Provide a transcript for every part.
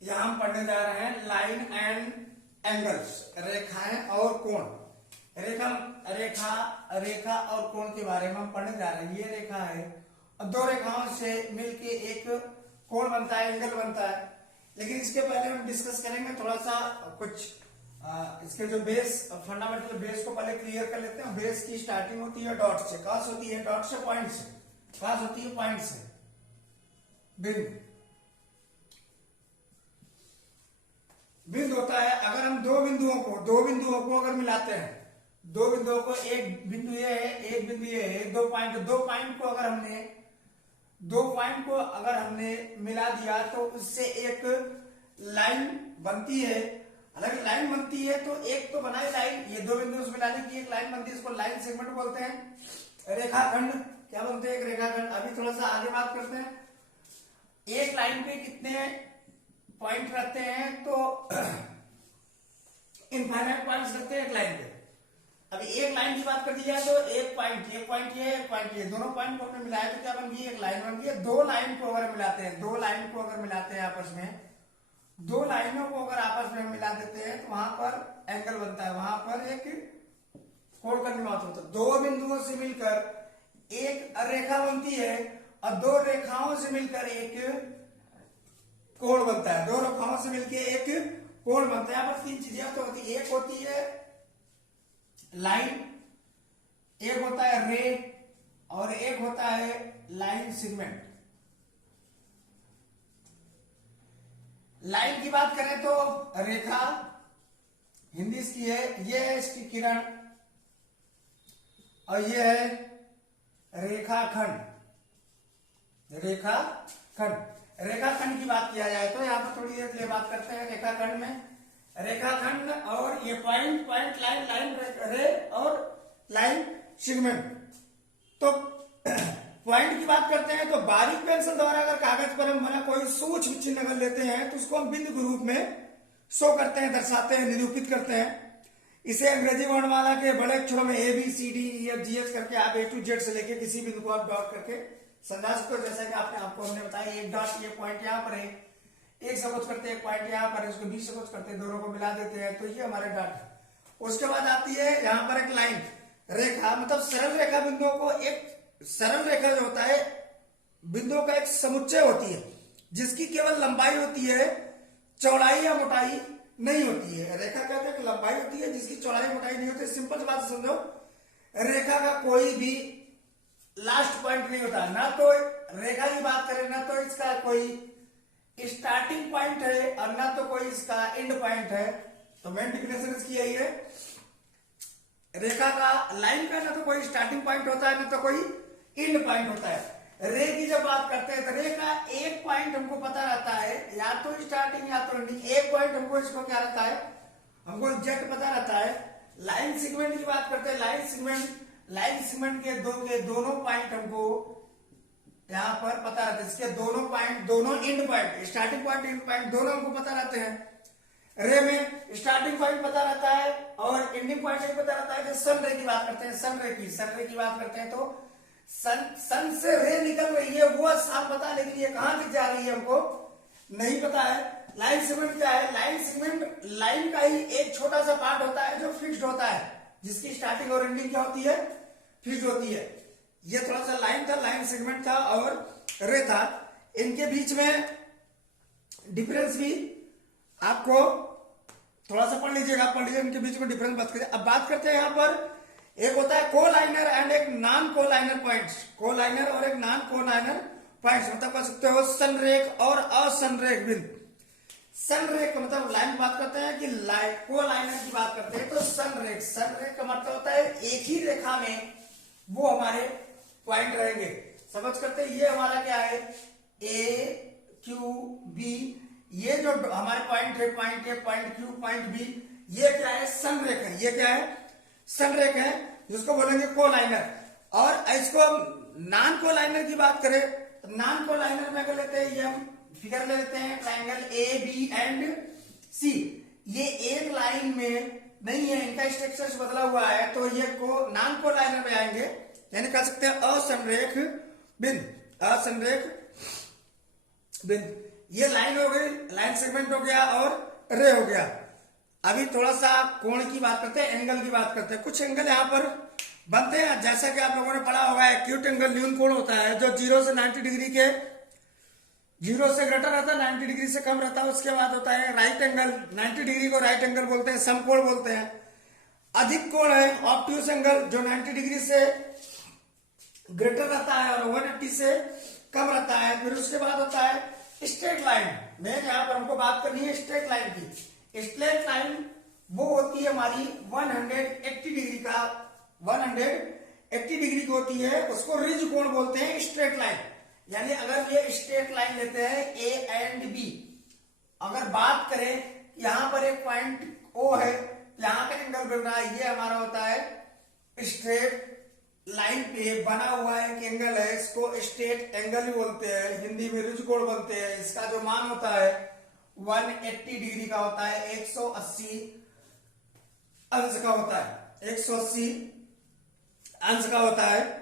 यहाँ हम पढ़ने जा रहे हैं लाइन एंड एंगल्स, रेखाएं और कोण। रेखा और कोण के बारे में हम पढ़ने जा रहे हैं। ये रेखा है और दो रेखाओं से मिलके एक कोण बनता है, एंगल बनता है। लेकिन इसके पहले हम डिस्कस करेंगे थोड़ा सा कुछ इसके जो बेस फंडामेंटल बेस को पहले क्लियर कर लेते हैं। बेस की स्टार्टिंग होती है डॉट से। कहां से होती है? डॉट से, पॉइंट से। कहां से होती है? पॉइंट से, बिंदु होता है। अगर हम दो बिंदुओं को अगर मिलाते हैं, दो बिंदुओं को, एक बिंदु ये है, एक बिंदु ये है, दो पॉइंट को अगर हमने मिला दिया तो उससे एक लाइन बनती है। अगर लाइन बनती है तो एक तो बनाई लाइन, ये दो बिंदु से मिलाने की एक लाइन बनती है, इसको लाइन सेगमेंट बोलते हैं। रेखाखंड क्या बोलते हैं? एक रेखाखंड। अभी थोड़ा सा आगे बात करते हैं। एक लाइन पे कितने पॉइंट रहते हैं? तो इनफाइनाइट पॉइंट्स रहते हैं एक लाइन पे। अभी एक लाइन की बात कर दी जाए तो एक पॉइंट ये दोनों पॉइंट को हमने मिलाया तो क्या बन गई? एक लाइन बन गई। दो लाइन को अगर मिलाते हैं, आपस में, दो लाइनों को अगर आपस में मिला देते हैं तो वहां पर एंगल बनता है, वहां पर एक कोण का निर्माण होता है। दो बिंदुओं से मिलकर एक रेखा बनती है और दो रेखाओं से मिलकर एक कोण बनता है। दो रेखाओं से मिलकर एक कोण बनता है। यहाँ पर तीन चीजें तो होती है। एक होती है लाइन, एक होता है रे और एक होता है लाइन सेगमेंट। लाइन की बात करें तो रेखा हिंदी इसकी है, ये है इसकी किरण और ये है रेखाखंड। रेखाखंड की बात किया जाए तो यहां पर थोड़ी देर के लिए बात करते हैं रेखाखंड में। रेखाखंड और ये पॉइंट लाइन रे और लाइन सेगमेंट। तो पॉइंट की बात करते हैं तो बारीक पेंसिल द्वारा अगर कागज पर हम बना कोई सूक्ष्म चिन्ह अगर लेते हैं तो उसको हम बिंदु के रूप में शो करते हैं, दर्शाते हैं, निरूपित करते हैं। इसे अंग्रेजी वर्णमाला के बड़े अक्षरों में A B C D E F G H करके आप ए टू जेड से लेके किसी बिंदु को आप डॉट करके समझा सकते हो। जैसा कि आपको हमने बताया, एक डॉट, ये पॉइंट यहाँ पर है, एक से कुछ करते हैं, एक पॉइंट यहाँ पर है, उसको बीच से कुछ करते हैं, दोनों को मिला देते हैं तो ये हमारे डॉट है। उसके बाद आती है यहाँ पर एक लाइन, रेखा, मतलब सरल रेखा। बिंदुओं को एक सरल रेखा जो होता है बिंदुओं का एक समुच्चय होती है जिसकी केवल लंबाई होती है, चौड़ाई या मोटाई नहीं होती है। रेखा कहते हैं कि लंबाई होती है जिसकी चौड़ाई मोटाई नहीं होती। सिंपल सी बात समझो, रेखा का कोई भी लास्ट पॉइंट नहीं होता। ना तो रेखा की बात करें, ना तो इसका कोई स्टार्टिंग पॉइंट है और ना तो कोई इसका एंड पॉइंट है। तो मेन डिफिनेशन इसकी यही है, रेखा का, लाइन का ना तो कोई स्टार्टिंग पॉइंट होता है ना तो कोई एंड पॉइंट होता है। रे की जब बात करते हैं तो रे का एक पॉइंट हमको पता रहता है, या तो स्टार्टिंग या तो एंडिंग। एक पॉइंट हमको इसको क्या रहता है? हमको एग्जैक्ट पता रहता है। लाइन सेगमेंट की बात करते हैं, लाइन सेगमेंट के दोनों पॉइंट हमको यहाँ पर पता रहता है। इसके दोनों पॉइंट, दोनों and point, starting point, and point दोनों हमको पता रहते हैं। रे में स्टार्टिंग पॉइंट पता रहता है और एंडिंग पॉइंट नहीं पता रहता है। जो सन रे की बात करते हैं, सन रे की बात करते हैं तो सन से रे निकल रही है वो साफ पता है, लेकिन ये कहां तक जा रही है हमको नहीं पता है। लाइन सेगमेंट क्या है? लाइन सेगमेंट लाइन का ही एक छोटा सा पार्ट होता है जो फिक्स्ड होता है, जिसकी स्टार्टिंग और एंडिंग क्या होती है? फिक्स्ड होती है। ये थोड़ा सा लाइन था, लाइन सेगमेंट था और रे था। इनके बीच में डिफरेंस भी आपको थोड़ा सा पढ़ लीजिएगा, इनके बीच में डिफरेंस बात करिए। अब बात करते हैं यहाँ पर, एक होता है कोलाइनर एंड एक नॉन कोलाइनर पॉइंट्स। कोलाइनर और एक नॉन कोलाइनर पॉइंट्स, मतलब कह सकते हो संरेख और असंरेख बिंदु। संरेख का मतलब लाइन बात करते हैं कि कोलाइनर की बात करते हैं तो संरेख का मतलब होता है एक ही रेखा में वो हमारे पॉइंट रहेंगे। समझ करते हैं, ये हमारा क्या है? ए क्यू बी, ये जो हमारे पॉइंट है, point A, point Q, point B, ये क्या है? संरेख है। ये क्या है? संरेख है, जिसको बोलेंगे कोलाइनर। और इसको नॉन कोलाइनर की बात करें तो नॉन कोलाइनर में अगर लेते हैं, ये हम फिगर ले लेते हैं, ट्राइंगल ए बी एंड सी। ये एक लाइन में नहीं है, इनका स्ट्रक्चर बदला हुआ है तो ये नॉन कोलाइनर में आएंगे, यानी कह सकते हैं असंरेख बिंदु। ये लाइन हो गई, लाइन सेगमेंट हो गया और रे हो गया। अभी थोड़ा सा कोण की बात करते हैं, एंगल की बात करते हैं। कुछ एंगल यहाँ पर बनते हैं, जैसा कि आप लोगों ने पढ़ा होगा एक्यूट एंगल न्यून कोण होता है जो 0 से 90 डिग्री के, 0 से ग्रेटर रहता है, 90 डिग्री से कम रहता है। उसके बाद होता है राइट एंगल, 90 डिग्री को राइट एंगल बोलते हैं, समकोण बोलते हैं। अधिक कोण है ऑब्ट्यूस एंगल जो 90 डिग्री से ग्रेटर रहता है और 180 से कम रहता है। फिर उसके बाद होता है स्ट्रेट लाइन। मैं यहाँ पर हमको बात करनी है स्ट्रेट लाइन की। स्ट्रेट लाइन वो होती है हमारी 180 डिग्री का, 180 डिग्री की होती है, उसको रिज कोण बोलते हैं, स्ट्रेट लाइन। यानी अगर ये स्ट्रेट लाइन लेते हैं ए एंड बी, अगर बात करें यहां पर एक पॉइंट ओ है, यहां का एंगल बन रहा है, ये हमारा होता है स्ट्रेट लाइन पे बना हुआ एक एंगल है, इसको स्ट्रेट एंगल ही बोलते हैं, हिंदी में रिज कोण बोलते हैं। इसका जो मान होता है 180 डिग्री का होता है, 180 अंश का होता है, 180 अंश का होता है।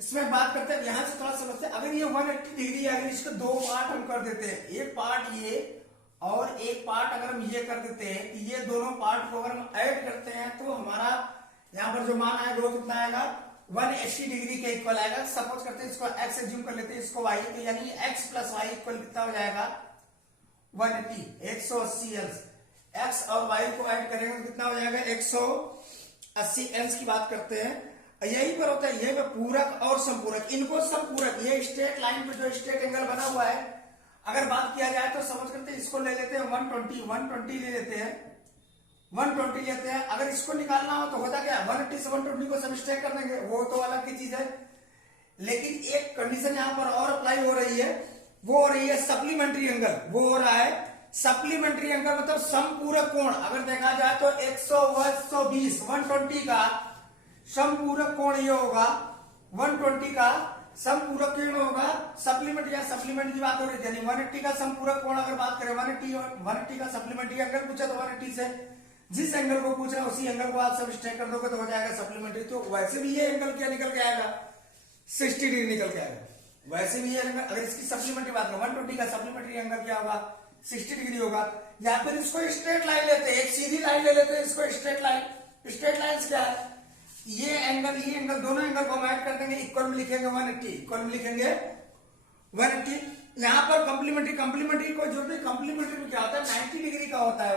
इसमें बात करते हैं, यहां से थोड़ा समझते हैं। अगर ये 180 डिग्री है, अगर इसको दो पार्ट हम कर देते हैं, एक पार्ट ये और एक पार्ट अगर हम ये कर देते हैं, ये दोनों पार्ट को अगर हम ऐड करते हैं तो हमारा यहाँ पर जो मान आएगा वो कितना आएगा, 180 डिग्री के इक्वल आएगा। सपोज करते हैं इसको x एज्यूम कर लेते हैं, इसको y, तो यानी x प्लस वाई इक्वल कितना हो जाएगा 180, 180 अंश। x और y को ऐड करेंगे तो कितना हो जाएगा 180 अंश की बात करते हैं। यही पर होता है, यही पर पूरक और संपूरक, इनको संपूरक, ये स्ट्रेट लाइन पे जो स्ट्रेट एंगल बना हुआ है, अगर बात किया जाए तो समझ करते हैं इसको ले लेते हैं 120 ले लेते हैं, 120 लेते हैं। अगर इसको निकालना हो तो होता क्या, 180 से 120 को सब्सट्रैक्ट कर देंगे, वो तो अलग की चीज है। लेकिन एक कंडीशन यहाँ पर और अप्लाई हो रही है, वो हो रही है सप्लीमेंट्री एंगल। वो हो रहा है सप्लीमेंट्री एंगल, मतलब समपूरक कोण। अगर देखा जाए तो 120 120 का समपूरक कोण ये होगा, 120 का समपूरक कोण होगा सप्लीमेंट, या सप्लीमेंट की बात हो रही थी, 180 का समपूरक कोण अगर बात करें, 180 का सप्लीमेंट्री एंगल पूछा तो 180 से जिस एंगल को पूछ रहा है उसी एंगल को आप सब्सट्रैक्ट कर दोगे तो हो जाएगा सप्लीमेंट्री। तो वैसे भी ये एंगल क्या निकल के आएगा, 60 डिग्री निकल के आएगा। वैसे भी ये एंगल, अगर इसकी सप्लीमेंट्री बात करें, 120 का सप्लीमेंट्री एंगल क्या होगा, 60 डिग्री होगा। या फिर इसको स्ट्रेट लाइन लेते हैं, एक सीधी लाइन ले लेते हैं, इसको स्ट्रेट लाइन। स्ट्रेट लाइन क्या है, ये एंगल दोनों एंगल को हम ऐड कर देंगे, इक्वल में लिखेंगे 180, इक्वल में लिखेंगे 180। यहाँ पर कंप्लीमेंट्री को जो भी कंप्लीमेंट्री में क्या होता है 90 डिग्री का होता है,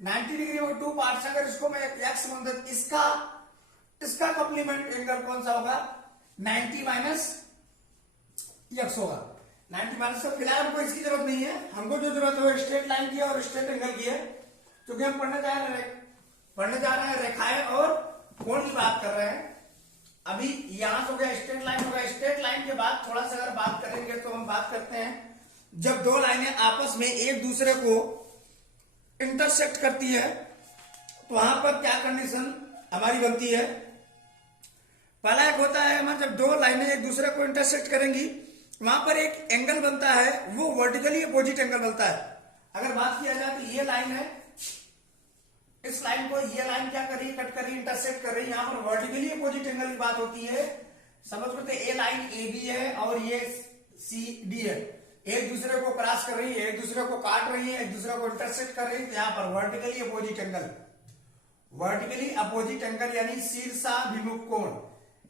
90 डिग्री में टू पार्ट्स, अगर इसको मैं एक्स बोलता हूं, इसका कंप्लीमेंट एंगल कौन सा होगा, 90 माइनस एक्स होगा। 90 माइनस, तो फिलहाल हमको इसकी जरूरत नहीं है, हमको जो जरूरत है वो स्ट्रेट लाइन की और स्ट्रेट एंगल की है, क्योंकि हम पढ़ने जा रहे हैं रेखाएं और कोण की बात कर रहे हैं। अभी यहां से हो गया स्ट्रेट लाइन, होगा स्ट्रेट लाइन के बाद थोड़ा सा अगर बात करेंगे तो हम बात करते हैं जब दो लाइनें आपस में एक दूसरे को इंटरसेक्ट करती है तो वहां पर क्या कंडीशन हमारी बनती है। पहला एक होता है हमारा, जब दो लाइनें एक दूसरे को इंटरसेक्ट करेंगी वहां पर एक एंगल बनता है, वो वर्टिकली अपोजिट एंगल बनता है। अगर बात किया जाए तो ये लाइन है, इस लाइन को ये लाइन क्या कर रही है, कट कर रही है, इंटरसेक्ट कर रही है, यहाँ पर वर्टिकली अपोजिट एंगल की बात होती है। समझ करते ए लाइन ए बी है और ये सी डी है, एक दूसरे को क्रॉस कर रही है, एक दूसरे को काट रही है, एक दूसरे को इंटरसेक्ट कर रही है, तो यहाँ पर वर्टिकली अपोजिट एंगल यानी शीर्षाभिमुख कोण,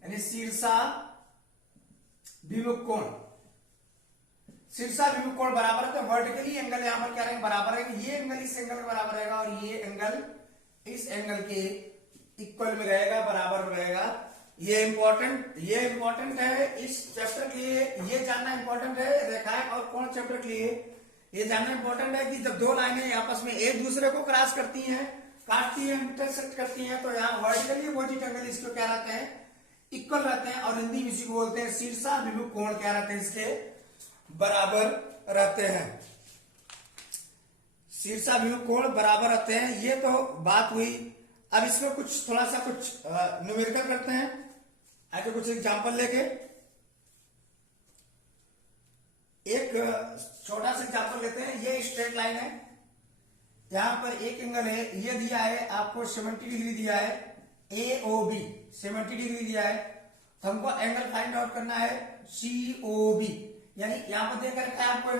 यानी शीर्षाभिमुख कोण बराबर है। तो वर्टिकली एंगल यहाँ पर क्या रहेगा, बराबर है, ये एंगल इस एंगल के बराबर रहेगा और ये एंगल इस एंगल के इक्वल में रहेगा, बराबर में रहेगा। ये इंपॉर्टेंट है इस चैप्टर के लिए, ये जानना इंपॉर्टेंट है। रेखाएं और कोण चैप्टर के लिए ये जानना इंपॉर्टेंट है कि जब दो लाइनें आपस में एक दूसरे को क्रॉस करती हैं, काटती हैं, इंटरसेक्ट करती हैं, तो यहाँ वर्टिकली अपोजिट एंगल इसको क्या रहते हैं, इक्वल रहते हैं, और हिंदी में इसी को बोलते हैं शीर्षाभिमुख कोण क्या रहते हैं, इसके बराबर रहते हैं। शीर्षाभिमुख कोण बराबर रहते हैं, ये तो बात हुई। अब इसमें कुछ थोड़ा सा कुछ न्यूमेरिकल करते हैं, आगे कुछ एग्जांपल लेके। एक छोटा सा एग्जांपल लेते हैं। ये स्ट्रेट लाइन है, यहां पर एक एंगल है, ये दिया है आपको 70 डिग्री दिया है, AOB 70 डिग्री दिया है, तो हमको एंगल फाइंड आउट करना है COB। यानी यहाँ पर देख रखा है आपको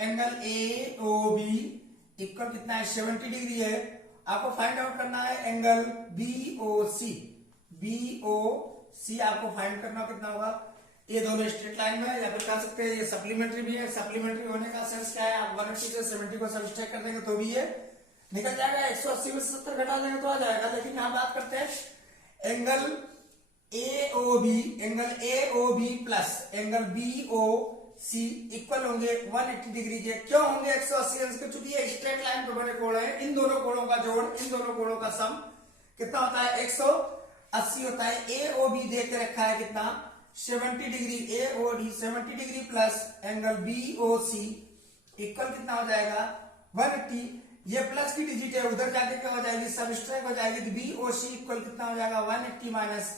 angle A O B equal कितना है 70 डिग्री है। आपको फाइंड आउट करना है एंगल बी ओ सी आपको फाइंड करना कितना होगा। ये दोनों स्ट्रेट लाइन में है, या फिर कह सकते हैं ये सप्लीमेंट्री भी है। सप्लीमेंट्री होने का सेंस क्या है, आप 180 से 70 को सब्सट्रैक्ट कर देंगे तो भी ये निकल जाएगा, 180 में 70 घटा देंगे तो आ जाएगा। लेकिन यहाँ बात करते हैं angle A O B plus angle B O C equal होंगे 180 डिग्री के। क्यों होंगे 180 अंश के, चूंकि ये स्ट्रेट लाइन पे बने कोण है। इन दोनों कोणों का जोड़, इन दोनों कोणों का सम कितना होता है 180 होता है। ए ओ बी देख के रखा है कितना 70 degree, A O D 70 degree plus angle B O C equal कितना हो जाएगा 180। ये प्लस की डिजिट है, उधर जाके क्या हो जाएगी सब्सट्रैक्ट हो जाएगी। बी ओ सी इक्वल कितना हो जाएगा 180 माइनस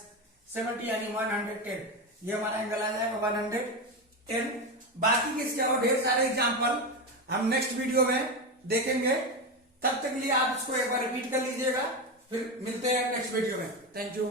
70 यानी 110। ये हमारा एंगल आ जाएगा 110। बाकी के इसके और ढेर सारे एग्जाम्पल हम नेक्स्ट वीडियो में देखेंगे। तब तक लिए आप इसको एक बार रिपीट कर लीजिएगा, फिर मिलते हैं नेक्स्ट वीडियो में। Thank you.